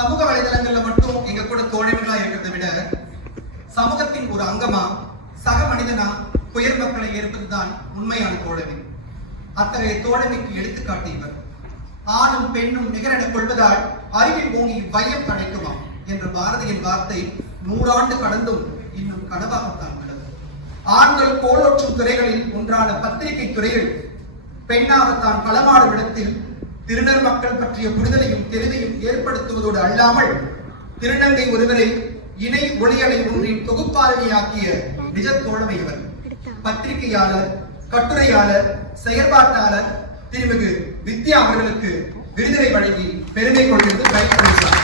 சமூக வலைதளங்கள்ல மட்டும் எங்க கூட தோழர்களா இருக்கிறத விட சமூகத்தின் ஒரு அங்கமா சக மனிதனா புயல் மக்களை ஏற்பதுதான் உண்மையான தோழமை. அத்தகைய தோழமைக்கு எடுத்துக்காட்டு இவர். ஆணும் பெண்ணும் நிகரென கொள்வதால் அறிவில் ஓங்கி வையம் அடைக்குமா என்ற பாரதியின் வார்த்தை 100 ஆண்டு கடந்தும் இன்னும் கனவாகத்தான் உள்ளது. ஆண்கள் கோலோற்றும் துறைகளில் ஒன்றான பத்திரிகை துறையில் பெண்ணாகத்தான் களமாடும் இடத்தில் திருநர் மக்கள் பற்றிய புரிதலையும் தெளிவையும் ஏற்படுத்துவதோடு அல்லாமல் திருநங்கை ஒருவரை இணை ஒளியலை ஒன்றின் தொகுப்பாளனியாக்கிய நிஜ தோழமை இவர். பத்திரிகையாளர், கட்டுரையாளர், செயற்பாட்டாளர் திருமிகு வித்யா அவர்களுக்கு விருதினை வழங்கி பெருமை கொள்கிறது கைப்பற்றுகிறார்.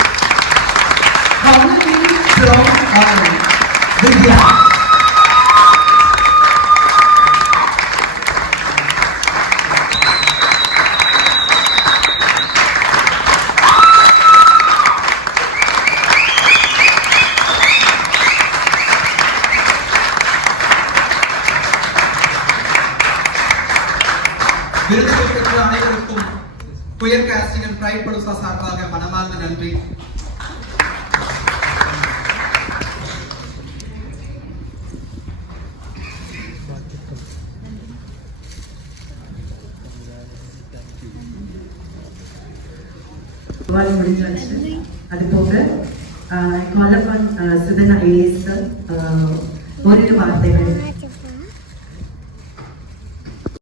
விருதுகளை பெற்ற அனைவருக்கும் புயல் காஸ்டிங் அண்ட் பிரைட் பலுசா சார்பாக மனமார்ந்த நன்றி. முடிஞ்சாச்சு. அது போக கால் அப்பான் சுதன் ஐஏஎஸ் ஓரிரு வார்த்தைகள்